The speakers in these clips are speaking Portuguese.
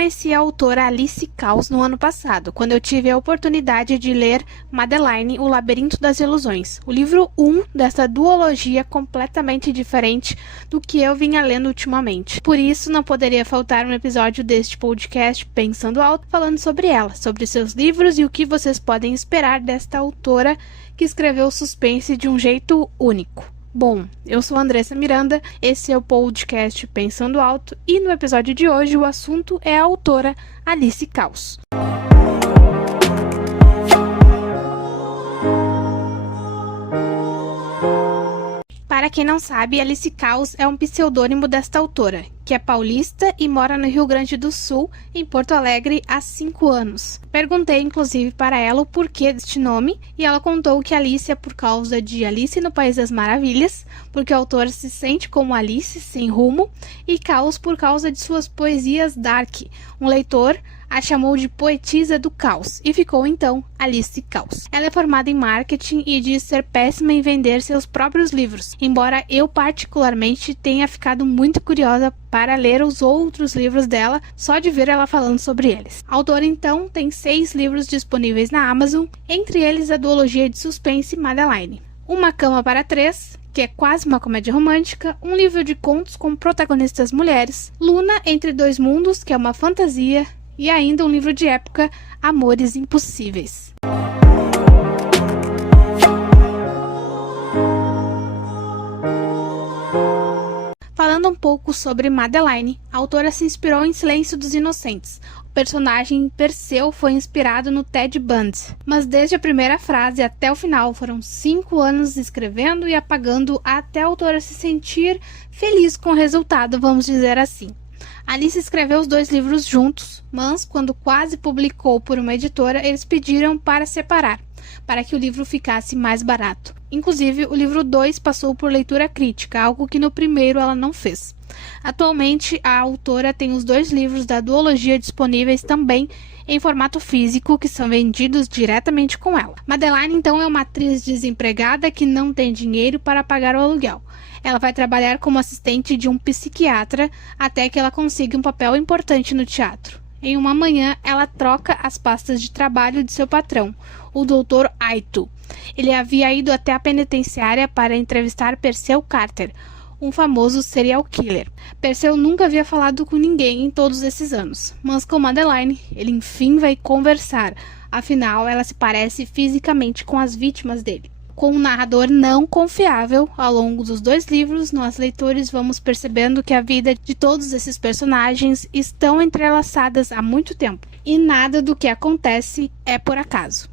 conheci a autora Alice Caus no ano passado, quando eu tive a oportunidade de ler Madeline, O Labirinto das Ilusões, o livro 1 dessa duologia completamente diferente do que eu vinha lendo ultimamente. Por isso, não poderia faltar um episódio deste podcast Pensando Alto, falando sobre ela, sobre seus livros e o que vocês podem esperar desta autora que escreveu suspense de um jeito único. Bom, eu sou a Andressa Miranda, esse é o podcast Pensando Alto e no episódio de hoje o assunto é a autora Alice Caus. Para quem não sabe, Alice Caus é um pseudônimo desta autora, que é paulista e mora no Rio Grande do Sul, em Porto Alegre, há 5 anos. Perguntei, inclusive, para ela o porquê deste nome, e ela contou que Alice é por causa de Alice no País das Maravilhas, porque o autor se sente como Alice, sem rumo, e Caus por causa de suas poesias dark. Um leitor a chamou de poetisa do caos, e ficou então Alice Caus. Ela é formada em marketing e diz ser péssima em vender seus próprios livros, embora eu particularmente tenha ficado muito curiosa para ler os outros livros dela, só de ver ela falando sobre eles. A autora então tem 6 livros disponíveis na Amazon, entre eles a duologia de suspense Madeline, Uma Cama para Três, que é quase uma comédia romântica, um livro de contos com protagonistas mulheres, Luna Entre Dois Mundos, que é uma fantasia, e ainda um livro de época, Amores Impossíveis. Falando um pouco sobre Madeline, a autora se inspirou em Silêncio dos Inocentes. O personagem Perseu foi inspirado no Ted Bundy, mas desde a primeira frase até o final foram 5 anos escrevendo e apagando até a autora se sentir feliz com o resultado, vamos dizer assim. Alice escreveu os 2 livros juntos, mas quando quase publicou por uma editora, eles pediram para separar, para que o livro ficasse mais barato. Inclusive, o livro 2 passou por leitura crítica, algo que no primeiro ela não fez. Atualmente, a autora tem os 2 livros da duologia disponíveis também em formato físico, que são vendidos diretamente com ela. Madeline, então, é uma atriz desempregada que não tem dinheiro para pagar o aluguel. Ela vai trabalhar como assistente de um psiquiatra até que ela consiga um papel importante no teatro. Em uma manhã, ela troca as pastas de trabalho de seu patrão, o Dr. Aito. Ele havia ido até a penitenciária para entrevistar Perseu Carter, um famoso serial killer. Perseu nunca havia falado com ninguém em todos esses anos, mas com Madeline, ele enfim vai conversar. Afinal, ela se parece fisicamente com as vítimas dele. Com um narrador não confiável, ao longo dos 2 livros, nós leitores vamos percebendo que a vida de todos esses personagens estão entrelaçadas há muito tempo, e nada do que acontece é por acaso.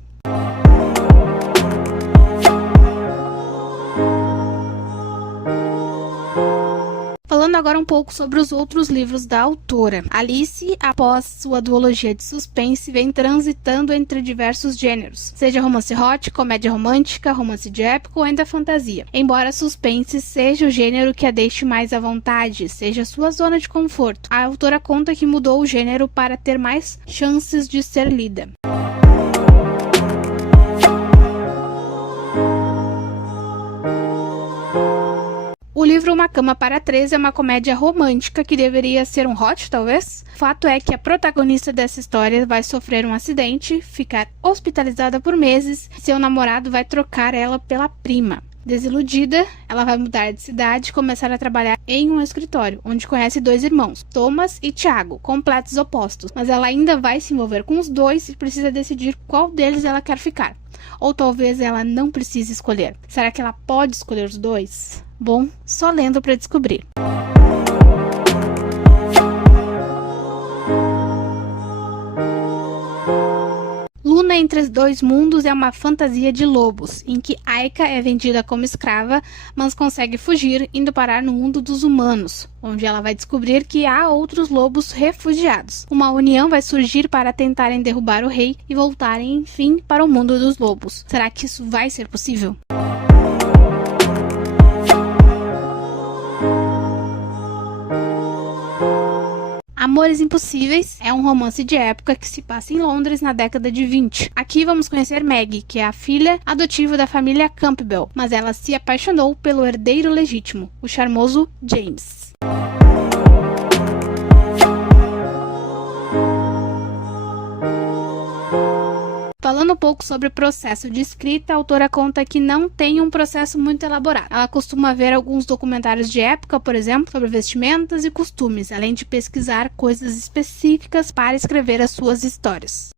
Falando agora um pouco sobre os outros livros da autora. Alice, após sua duologia de suspense, vem transitando entre diversos gêneros, seja romance hot, comédia romântica, romance de época ou ainda fantasia. Embora suspense seja o gênero que a deixe mais à vontade, seja sua zona de conforto, a autora conta que mudou o gênero para ter mais chances de ser lida. O livro Uma Cama para Três é uma comédia romântica que deveria ser um hot, talvez. O fato é que a protagonista dessa história vai sofrer um acidente, ficar hospitalizada por meses e seu namorado vai trocar ela pela prima. Desiludida, ela vai mudar de cidade e começar a trabalhar em um escritório, onde conhece 2 irmãos, Thomas e Thiago, completos opostos. Mas ela ainda vai se envolver com os 2 e precisa decidir qual deles ela quer ficar. Ou talvez ela não precise escolher. Será que ela pode escolher os 2? Bom, só lendo para descobrir. Luna Entre Dois Mundos é uma fantasia de lobos, em que Aika é vendida como escrava, mas consegue fugir, indo parar no mundo dos humanos, onde ela vai descobrir que há outros lobos refugiados. Uma união vai surgir para tentarem derrubar o rei e voltarem, enfim, para o mundo dos lobos. Será que isso vai ser possível? Amores Impossíveis é um romance de época que se passa em Londres na década de 20. Aqui vamos conhecer Maggie, que é a filha adotiva da família Campbell, mas ela se apaixonou pelo herdeiro legítimo, o charmoso James. Falando um pouco sobre o processo de escrita, a autora conta que não tem um processo muito elaborado. Ela costuma ver alguns documentários de época, por exemplo, sobre vestimentas e costumes, além de pesquisar coisas específicas para escrever as suas histórias.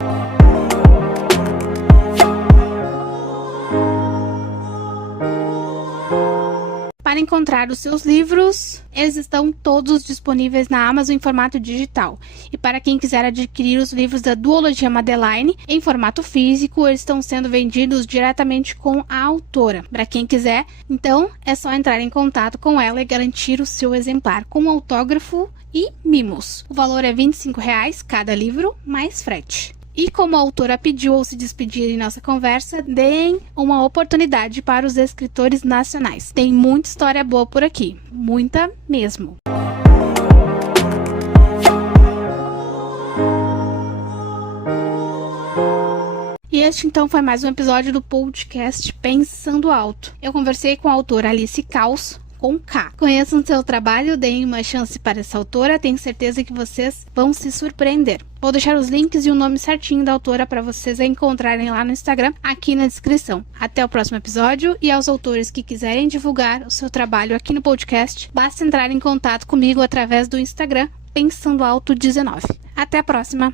Para encontrar os seus livros, eles estão todos disponíveis na Amazon em formato digital. E para quem quiser adquirir os livros da duologia Madeline em formato físico, eles estão sendo vendidos diretamente com a autora. Para quem quiser, então, é só entrar em contato com ela e garantir o seu exemplar com autógrafo e mimos. O valor é R$ 25,00 cada livro, mais frete. E como a autora pediu ao se despedir em nossa conversa, deem uma oportunidade para os escritores nacionais. Tem muita história boa por aqui, muita mesmo. E este então foi mais um episódio do podcast Pensando Alto. Eu conversei com a autora Alice Caos, com K. Conheçam seu trabalho, deem uma chance para essa autora, tenho certeza que vocês vão se surpreender. Vou deixar os links e o nome certinho da autora para vocês encontrarem lá no Instagram, aqui na descrição. Até o próximo episódio, e aos autores que quiserem divulgar o seu trabalho aqui no podcast, basta entrar em contato comigo através do Instagram Pensando Alto 19. Até a próxima!